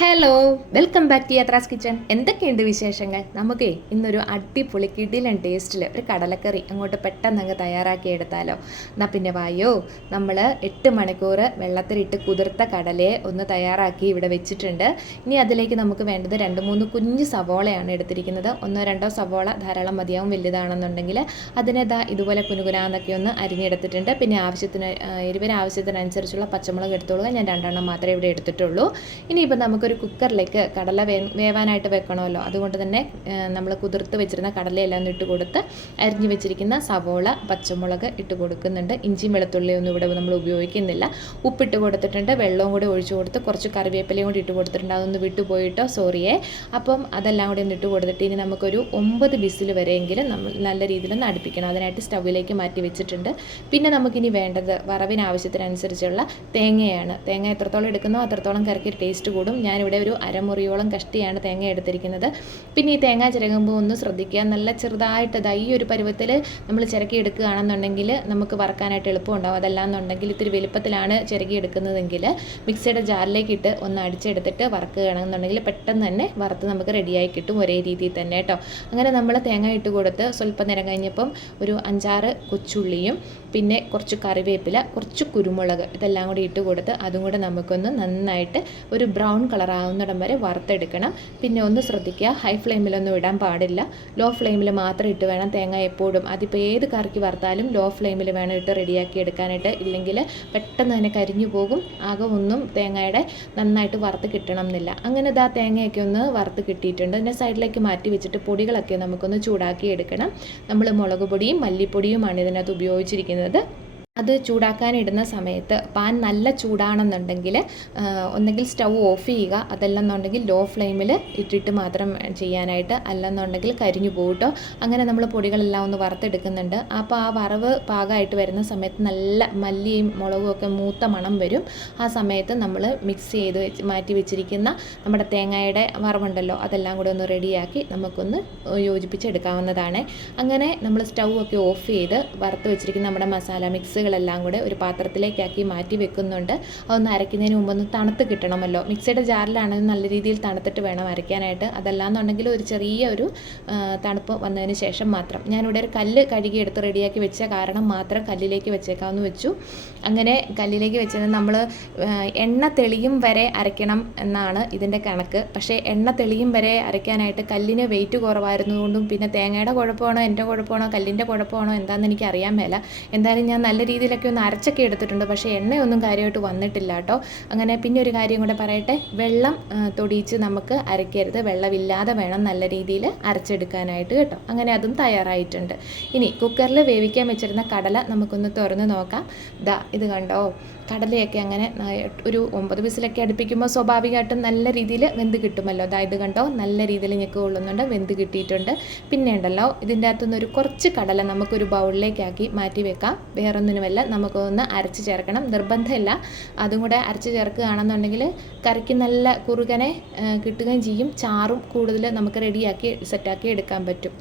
Hello welcome back to Yathra's kitchen എന്തൊക്കെയുണ്ട് വിശേഷങ്ങൾ? നമുക്കേ ഇന്നൊരു അടിപൊളി കിടിലൻ ടേസ്റ്റിൽ ഒരു കടലക്കറി അങ്ങോട്ട് പെട്ടെന്ന് അങ്ങ് തയ്യാറാക്കി എടുത്താലോ. എന്നാൽ പിന്നെ വായോ നമ്മൾ എട്ട് മണിക്കൂർ വെള്ളത്തിലിട്ട് കുതിർത്ത കടലയെ ഒന്ന് തയ്യാറാക്കി ഇവിടെ വെച്ചിട്ടുണ്ട്. ഇനി അതിലേക്ക് നമുക്ക് വേണ്ടത് രണ്ട് മൂന്ന് കുഞ്ഞ് സവോളയാണ് എടുത്തിരിക്കുന്നത്. ഒന്നോ രണ്ടോ സവോള ധാരാളം മതിയാവും വലുതാണെന്നുണ്ടെങ്കിൽ അതിനെ ദാ ഇതുപോലെ കുനുകുനാന്നൊക്കെ ഒന്ന് അരിഞ്ഞെടുത്തിട്ടുണ്ട്. പിന്നെ ആവശ്യത്തിന് എരിവിന് ആവശ്യത്തിനനുസരിച്ചുള്ള പച്ചമുളക് എടുത്തോളുക. ഞാൻ രണ്ടെണ്ണം മാത്രമേ ഇവിടെ എടുത്തിട്ടുള്ളൂ. ഇനിയിപ്പോൾ നമുക്കൊരു കുക്കറിലേക്ക് കടല വേ വേവാനായിട്ട് വെക്കണമല്ലോ. അതുകൊണ്ട് തന്നെ നമ്മൾ കുതിർത്ത് വെച്ചിരുന്ന കടലയെല്ലാം ഒന്ന് ഇട്ട് കൊടുത്ത് അരിഞ്ഞു വെച്ചിരിക്കുന്ന സവോള പച്ചമുളക് ഇട്ട് കൊടുക്കുന്നുണ്ട്. ഇഞ്ചിയും വെളുത്തുള്ളിയും ഒന്നും ഇവിടെ നമ്മൾ ഉപയോഗിക്കുന്നില്ല. ഉപ്പിട്ട് കൊടുത്തിട്ടുണ്ട്. വെള്ളവും കൂടി ഒഴിച്ചു കൊടുത്ത് കുറച്ച് കറിവേപ്പിലയും കൂടി ഇട്ട് കൊടുത്തിട്ടുണ്ട്. അതൊന്ന് വിട്ടുപോയിട്ടോ സോറിയെ. അപ്പം അതെല്ലാം കൂടി ഒന്ന് ഇട്ട് കൊടുത്തിട്ട് ഇനി നമുക്കൊരു ഒമ്പത് ബിസിൽ വരെയെങ്കിലും നമ്മൾ നല്ല രീതിയിൽ ഒന്ന് അടുപ്പിക്കണം. അതിനായിട്ട് സ്റ്റൗവിലേക്ക് മാറ്റി വെച്ചിട്ടുണ്ട്. പിന്നെ നമുക്കിനി വേണ്ടത് വറവിന് ആവശ്യത്തിനനുസരിച്ചുള്ള തേങ്ങയാണ്. തേങ്ങ എത്രത്തോളം എടുക്കുന്നോ അത്രത്തോളം കറിക്ക് ടേസ്റ്റ് കൂടും. ഞാനിവിടെ ഒരു അരമുറിയോളം കഷ്ടിയാണ് തേങ്ങ എടുത്തിരിക്കുന്നത്. പിന്നെ ഈ തേങ്ങ ചിരകുമ്പോൾ ഒന്ന് ശ്രദ്ധിക്കുക. നല്ല ചെറുതായിട്ട് ഇതാ ഈ ഒരു പരുവത്തിൽ നമ്മൾ ചിരക്കി എടുക്കുകയാണെന്നുണ്ടെങ്കിൽ നമുക്ക് വറക്കാനായിട്ട് എളുപ്പമുണ്ടാവും അതല്ലാന്നുണ്ടെങ്കിൽ ഇത്തിരി വലുപ്പത്തിലാണ് ചിരകി എടുക്കുന്നതെങ്കിൽ മിക്സിയുടെ ജാറിലേക്ക് ഇട്ട് ഒന്ന് അടിച്ചെടുത്തിട്ട് വറക്കുകയാണെന്നുണ്ടെങ്കിൽ പെട്ടെന്ന് തന്നെ വറുത്ത് നമുക്ക് റെഡിയായി കിട്ടും ഒരേ രീതിയിൽ തന്നെ കേട്ടോ. അങ്ങനെ നമ്മൾ തേങ്ങ ഇട്ട് കൊടുത്ത് സ്വല്പം നേരം കഴിഞ്ഞപ്പം ഒരു അഞ്ചാറ് കൊച്ചുള്ളിയും പിന്നെ കുറച്ച് കറിവേപ്പില കുറച്ച് കുരുമുളക് ഇതെല്ലാം കൂടി ഇട്ട് കൊടുത്ത് അതും കൂടെ നമുക്കൊന്ന് നന്നായിട്ട് ഒരു ബ്രൗൺ കളർ ആവുന്നിടം വരെ വറുത്തെടുക്കണം. പിന്നെ ഒന്ന് ശ്രദ്ധിക്കുക ഹൈ ഫ്ലെയിമിലൊന്നും ഇടാൻ പാടില്ല. ലോ ഫ്ലെയിമിൽ മാത്രം ഇട്ട് വേണം തേങ്ങ എപ്പോഴും. അതിപ്പോൾ ഏത് കറിക്ക് വറുത്താലും ലോ ഫ്ലെയിമിൽ വേണം ഇട്ട് റെഡിയാക്കി എടുക്കാനായിട്ട്. ഇല്ലെങ്കിൽ പെട്ടെന്ന് തന്നെ കരിഞ്ഞു പോകും. ആകെ ഒന്നും തേങ്ങയുടെ നന്നായിട്ട് വറുത്ത് കിട്ടണം എന്നില്ല അങ്ങനെ ഇതാ തേങ്ങയൊക്കെ ഒന്ന് വറുത്ത് കിട്ടിയിട്ടുണ്ട്. പിന്നെ സൈഡിലേക്ക് മാറ്റി വെച്ചിട്ട് പൊടികളൊക്കെ നമുക്കൊന്ന് ചൂടാക്കി എടുക്കണം. നമ്മൾ മുളക് പൊടിയും മല്ലിപ്പൊടിയുമാണ് ഇതിനകത്ത് ഉപയോഗിച്ചിരിക്കുന്നത്. അത് ചൂടാക്കാനിടുന്ന സമയത്ത് പാൻ നല്ല ചൂടാണെന്നുണ്ടെങ്കിൽ ഒന്നെങ്കിൽ സ്റ്റൗ ഓഫ് ചെയ്യുക അതല്ലെന്നുണ്ടെങ്കിൽ ലോ ഫ്ലെയിമിൽ ഇട്ടിട്ട് മാത്രം ചെയ്യാനായിട്ട് അല്ലെന്നുണ്ടെങ്കിൽ കരിഞ്ഞു പോകട്ടോ അങ്ങനെ നമ്മൾ പൊടികളെല്ലാം ഒന്ന് വറുത്തെടുക്കുന്നുണ്ട്. അപ്പോൾ ആ വറവ് പാകമായിട്ട് വരുന്ന സമയത്ത് നല്ല മല്ലിയും മുളകും ഒക്കെ മൂത്ത മണം വരും. ആ സമയത്ത് നമ്മൾ മിക്സ് ചെയ്ത് മാറ്റി വെച്ചിരിക്കുന്ന നമ്മുടെ തേങ്ങയുടെ വറവുണ്ടല്ലോ അതെല്ലാം കൂടെ ഒന്ന് റെഡിയാക്കി നമുക്കൊന്ന് യോജിപ്പിച്ചെടുക്കാവുന്നതാണ്. അങ്ങനെ നമ്മൾ സ്റ്റൗ ഒക്കെ ഓഫ് ചെയ്ത് വറുത്ത് വെച്ചിരിക്കുന്ന നമ്മുടെ മസാല മിക്സുകളെല്ലാം കൂടെ ഒരു പാത്രത്തിലേക്കാക്കി മാറ്റി വെക്കുന്നുണ്ട്. അതൊന്ന് അരയ്ക്കുന്നതിന് മുമ്പ് ഒന്ന് തണുത്ത് കിട്ടണമല്ലോ. മിക്സിയുടെ ജാറിലാണെങ്കിൽ നല്ല രീതിയിൽ തണുത്തിട്ട് വേണം അരയ്ക്കാനായിട്ട്. അതല്ലാന്നുണ്ടെങ്കിൽ ഒരു ചെറിയ ഒരു തണുപ്പ് വന്നതിന് ശേഷം മാത്രം. ഞാനിവിടെ ഒരു കല്ല് കഴുകി എടുത്ത് റെഡിയാക്കി വെച്ച കാരണം മാത്രം കല്ലിലേക്ക് വെച്ചേക്കാമെന്ന് വെച്ചു. അങ്ങനെ കല്ലിലേക്ക് വെച്ചത് നമ്മൾ എണ്ണ തെളിയും വരെ അരയ്ക്കണം എന്നാണ് ഇതിന്റെ കണക്ക്. പക്ഷേ എണ്ണ തെളിയും വരെ അരയ്ക്കാനായിട്ട് കല്ലിന് വെയിറ്റ് കുറവായിരുന്നതുകൊണ്ടും പിന്നെ തേങ്ങയുടെ കുഴപ്പമാണോ എന്റെ കുഴപ്പമാണോ കല്ലിന്റെ കുഴപ്പമാണോ എന്താണെന്ന് എനിക്ക് അറിയാൻ മേല. എന്തായാലും ഞാൻ നല്ല രീതിയിലൊക്കെ ഒന്ന് അരച്ചൊക്കെ എടുത്തിട്ടുണ്ട്. പക്ഷേ എണ്ണയൊന്നും കാര്യമായിട്ട് വന്നിട്ടില്ല കേട്ടോ. അങ്ങനെ പിന്നെ ഒരു കാര്യം കൂടെ പറയട്ടെ. വെള്ളം തൊടിയിച്ച് നമുക്ക് അരയ്ക്കരുത്. വെള്ളമില്ലാതെ വേണം നല്ല രീതിയിൽ അരച്ചെടുക്കാനായിട്ട് കേട്ടോ. അങ്ങനെ അതും തയ്യാറായിട്ടുണ്ട്. ഇനി കുക്കറിൽ വേവിക്കാൻ വെച്ചിരുന്ന കടല നമുക്കൊന്ന് തുറന്ന് നോക്കാം. ദാ ഇത് കണ്ടോ? കടലയൊക്കെ അങ്ങനെ ഒരു ഒമ്പത് വിസിലൊക്കെ അടുപ്പിക്കുമ്പോൾ സ്വാഭാവികമായിട്ടും നല്ല രീതിയിൽ വെന്ത് കിട്ടുമല്ലോ. അതായത് കണ്ടോ? നല്ല രീതിയിൽ ഞെക്ക് കൊള്ളുന്നുണ്ട്. വെന്ത് കിട്ടിയിട്ടുണ്ട്. പിന്നെ ഉണ്ടല്ലോ ഇതിന്റെ അകത്തുനിന്ന് ഒരു കുറച്ച് കടല നമുക്കൊരു ബൗളിലേക്കാക്കി മാറ്റി വെക്കാം. വേറൊന്നിനുമല്ല നമുക്കൊന്ന് അരച്ച് ചേർക്കണം. നിർബന്ധമില്ല. അതും കൂടെ അരച്ച് ചേർക്കുകയാണെന്നുണ്ടെങ്കിൽ കറിക്ക് നല്ല കുറുകനെ കിട്ടുകയും ചെയ്യും. ചാറും കൂടുതൽ നമുക്ക് റെഡിയാക്കി സെറ്റാക്കി എടുക്കാൻ പറ്റും.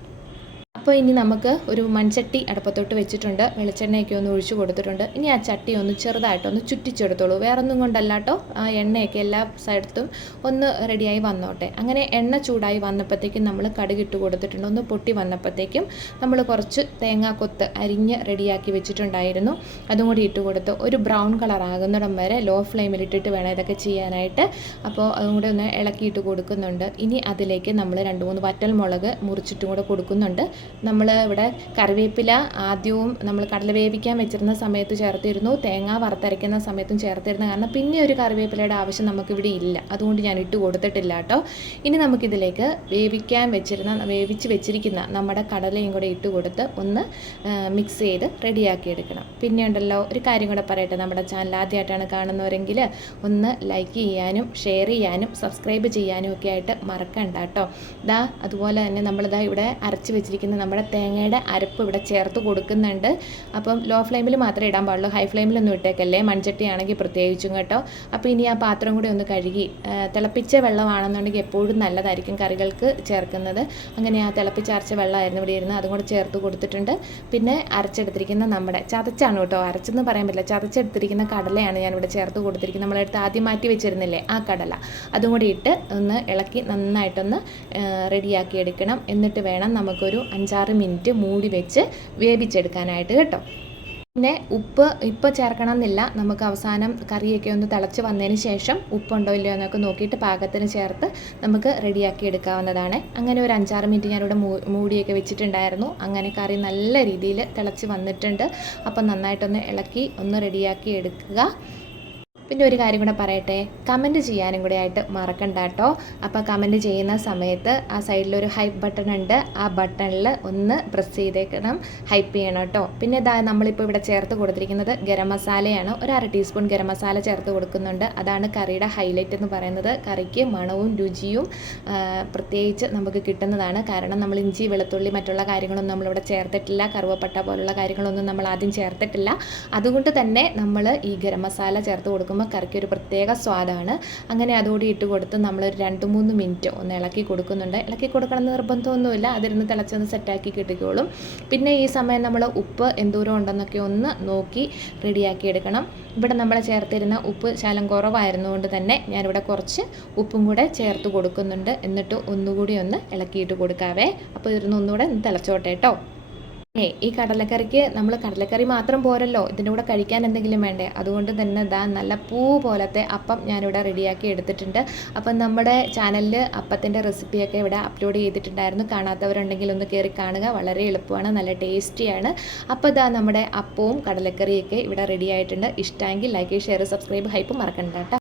അപ്പോൾ ഇനി നമുക്ക് ഒരു മൺചട്ടി അടുപ്പത്തോട്ട് വെച്ചിട്ടുണ്ട്. വെളിച്ചെണ്ണയൊക്കെ ഒന്ന് ഒഴിച്ചു കൊടുത്തിട്ടുണ്ട്. ഇനി ആ ചട്ടി ഒന്ന് ചെറുതായിട്ട് ഒന്ന് ചുറ്റിച്ചെടുത്തോളൂ. വേറെ ഒന്നും കൊണ്ടല്ലാട്ടോ. ആ എണ്ണയൊക്കെ എല്ലാ സൈഡത്തും ഒന്ന് റെഡിയായി വന്നോട്ടെ. അങ്ങനെ എണ്ണ ചൂടായി വന്നപ്പോഴത്തേക്കും നമ്മൾ കടുകിട്ട് കൊടുത്തിട്ടുണ്ട്. ഒന്ന് പൊട്ടി വന്നപ്പോഴത്തേക്കും നമ്മൾ കുറച്ച് തേങ്ങാക്കൊത്ത് അരിഞ്ഞ് റെഡിയാക്കി വെച്ചിട്ടുണ്ടായിരുന്നു. അതും കൂടി ഇട്ട് കൊടുത്ത് ഒരു ബ്രൗൺ കളർ ആകുന്നിടം വരെ ലോ ഫ്ലെയിമിൽ ഇട്ടിട്ട് വേണം ഇതൊക്കെ ചെയ്യാനായിട്ട്. അപ്പോൾ അതും കൂടി ഒന്ന് ഇളക്കിയിട്ട് കൊടുക്കുന്നുണ്ട്. ഇനി അതിലേക്ക് നമ്മൾ രണ്ട് മൂന്ന് വറ്റൽ മുളക് മുറിച്ചിട്ടും കൂടെ കൊടുക്കുന്നുണ്ട്. നമ്മൾ ഇവിടെ കറിവേപ്പില ആദ്യവും നമ്മൾ കടല വേവിക്കാൻ വെച്ചിരുന്ന സമയത്ത് ചേർത്തിരുന്നു. തേങ്ങ വറുത്തരയ്ക്കുന്ന സമയത്തും ചേർത്തിരുന്നു. കാരണം പിന്നെ ഒരു കറിവേപ്പിലയുടെ ആവശ്യം നമുക്കിവിടെ ഇല്ല. അതുകൊണ്ട് ഞാൻ ഇട്ട് കൊടുത്തിട്ടില്ല കേട്ടോ. ഇനി നമുക്കിതിലേക്ക് വേവിക്കാൻ വെച്ചിരുന്ന വേവിച്ച് വെച്ചിരിക്കുന്ന നമ്മുടെ കടലയും കൂടെ ഇട്ട് കൊടുത്ത് ഒന്ന് മിക്സ് ചെയ്ത് റെഡിയാക്കി എടുക്കണം. പിന്നെ ഉണ്ടല്ലോ ഒരു കാര്യം കൂടെ പറയട്ടെ. നമ്മുടെ ചാനൽ ആദ്യമായിട്ടാണ് കാണുന്നവരെങ്കിൽ ഒന്ന് ലൈക്ക് ചെയ്യാനും ഷെയർ ചെയ്യാനും സബ്സ്ക്രൈബ് ചെയ്യാനും ഒക്കെ ആയിട്ട് മറക്കണ്ട കേട്ടോ. ഇതാ അതുപോലെ തന്നെ നമ്മളിതാ ഇവിടെ അരച്ച് വെച്ചിരിക്കുന്ന നമ്മുടെ നമ്മുടെ തേങ്ങയുടെ അരപ്പ് ഇവിടെ ചേർത്ത് കൊടുക്കുന്നുണ്ട്. അപ്പം ലോ ഫ്ലെയിമിൽ മാത്രമേ ഇടാൻ പാടുള്ളൂ. ഹൈ ഫ്ലെയിമിലൊന്നും ഇട്ടേക്കല്ലേ? മൺചട്ടിയാണെങ്കിൽ പ്രത്യേകിച്ചും കേട്ടോ. അപ്പോൾ ഇനി ആ പാത്രം കൂടി ഒന്ന് കഴുകി തിളപ്പിച്ച വെള്ളമാണെന്നുണ്ടെങ്കിൽ എപ്പോഴും നല്ലതായിരിക്കും കറികൾക്ക് ചേർക്കുന്നത്. അങ്ങനെ ആ തിളപ്പിച്ചരച്ച വെള്ളമായിരുന്നു ഇവിടെ ഇരുന്ന് അതും കൂടെ ചേർത്ത് കൊടുത്തിട്ടുണ്ട്. പിന്നെ അരച്ചെടുത്തിരിക്കുന്ന നമ്മുടെ ചതച്ചാണ് കേട്ടോ. അരച്ചെന്ന് പറയാൻ പറ്റില്ല. ചതച്ചെടുത്തിരിക്കുന്ന കടലയാണ് ഞാനിവിടെ ചേർത്ത് കൊടുത്തിരിക്കുന്നത്. നമ്മളെടുത്ത് ആദ്യം മാറ്റി വെച്ചിരുന്നില്ലേ ആ കടല. അതും കൂടി ഇട്ട് ഒന്ന് ഇളക്കി നന്നായിട്ടൊന്ന് റെഡിയാക്കി എടുക്കണം. എന്നിട്ട് വേണം നമുക്കൊരു അഞ്ചാറ് മിനിറ്റ് മൂടി വെച്ച് വേവിച്ചെടുക്കാനായിട്ട് കേട്ടോ. പിന്നെ ഉപ്പ് ഇപ്പോൾ ചേർക്കണം എന്നില്ല നമുക്ക് അവസാനം കറിയൊക്കെ ഒന്ന് തിളച്ച് വന്നതിന് ശേഷം ഉപ്പുണ്ടോ ഇല്ലയോ എന്നൊക്കെ നോക്കിയിട്ട് പാകത്തിന് ചേർത്ത് നമുക്ക് റെഡിയാക്കി എടുക്കാവുന്നതാണ്. അങ്ങനെ ഒരു അഞ്ചാറ് മിനിറ്റ് ഞാനിവിടെ മൂടിയൊക്കെ വെച്ചിട്ടുണ്ടായിരുന്നു. അങ്ങനെ കറി നല്ല രീതിയിൽ തിളച്ച് വന്നിട്ടുണ്ട്. അപ്പം നന്നായിട്ടൊന്ന് ഇളക്കി ഒന്ന് റെഡിയാക്കി എടുക്കുക. പിന്നെ ഒരു കാര്യം കൂടെ പറയട്ടെ. കമന്റ് ചെയ്യാനും കൂടെ ആയിട്ട് മറക്കണ്ട കേട്ടോ അപ്പോൾ കമന്റ് ചെയ്യുന്ന സമയത്ത് ആ സൈഡിലൊരു ഹൈപ്പ് ബട്ടൺ ഉണ്ട്. ആ ബട്ടണിൽ ഒന്ന് പ്രസ് ചെയ്തേക്കണം ഹൈപ്പ് ചെയ്യണം കേട്ടോ പിന്നെ ഇതാ നമ്മളിപ്പോൾ ഇവിടെ ചേർത്ത് കൊടുത്തിരിക്കുന്നത് ഗരം മസാലയാണ്. ഒരു അര ടീസ്പൂൺ ഗരം മസാല ചേർത്ത് കൊടുക്കുന്നുണ്ട്. അതാണ് കറിയുടെ ഹൈലൈറ്റ് എന്ന് പറയുന്നത്. കറിക്ക് മണവും രുചിയും പ്രത്യേകിച്ച് നമുക്ക് കിട്ടുന്നതാണ്. കാരണം നമ്മൾ ഇഞ്ചി വെളുത്തുള്ളി മറ്റുള്ള കാര്യങ്ങളൊന്നും നമ്മളിവിടെ ചേർത്തിട്ടില്ല. കറുവപ്പട്ട പോലുള്ള കാര്യങ്ങളൊന്നും നമ്മൾ ആദ്യം ചേർത്തിട്ടില്ല. അതുകൊണ്ട് തന്നെ നമ്മൾ ഈ ഗരം മസാല ചേർത്ത് കൊടുക്കുമ്പോൾ കറിക്ക് ഒരു പ്രത്യേക സ്വാദാണ്. അങ്ങനെ അതുകൂടി ഇട്ട് കൊടുത്ത് നമ്മളൊരു രണ്ട് മൂന്ന് മിനിറ്റ് ഒന്ന് ഇളക്കി കൊടുക്കുന്നുണ്ട്. ഇളക്കി കൊടുക്കണം എന്ന് നിർബന്ധമൊന്നുമില്ല. അതിരുന്ന് തിളച്ചൊന്ന് സെറ്റാക്കി കിട്ടിക്കോളും. പിന്നെ ഈ സമയം നമ്മൾ ഉപ്പ് എന്തോരം ഉണ്ടെന്നൊക്കെ ഒന്ന് നോക്കി റെഡിയാക്കി എടുക്കണം. ഇവിടെ നമ്മൾ ചേർത്തിരുന്ന ഉപ്പ് ശാലം കുറവായിരുന്നുകൊണ്ട് തന്നെ ഞാനിവിടെ കുറച്ച് ഉപ്പും കൂടെ ചേർത്ത് കൊടുക്കുന്നുണ്ട്. എന്നിട്ട് ഒന്നുകൂടി ഒന്ന് ഇളക്കിയിട്ട് കൊടുക്കാവേ. അപ്പോൾ ഇതിരുന്ന് ഒന്നുകൂടെ ഒന്ന് തിളച്ചോട്ടെ കേട്ടോ ഏ ഈ കടലക്കറിക്ക് നമ്മൾ കടലക്കറി മാത്രം പോരല്ലോ. ഇതിന്റെ കൂടെ കഴിക്കാൻ എന്തെങ്കിലും വേണ്ടേ? അതുകൊണ്ട് തന്നെ ദാ നല്ല പൂ പോലത്തെ അപ്പം ഞാനിവിടെ റെഡിയാക്കി എടുത്തിട്ടുണ്ട്. അപ്പം നമ്മുടെ ചാനലിൽ അപ്പത്തിന്റെ റെസിപ്പിയൊക്കെ ഇവിടെ അപ്ലോഡ് ചെയ്തിട്ടുണ്ടായിരുന്നു. കാണാത്തവരുണ്ടെങ്കിൽ ഒന്ന് കയറി കാണുക. വളരെ എളുപ്പമാണ് നല്ല ടേസ്റ്റിയാണ്. അപ്പോൾ ഇതാ നമ്മുടെ അപ്പവും കടലക്കറിയൊക്കെ ഇവിടെ റെഡി ആയിട്ടുണ്ട് ഇഷ്ടമെങ്കിൽ ലൈക്ക് ഷെയർ സബ്സ്ക്രൈബ് ഹൈപ്പ് മറക്കണ്ട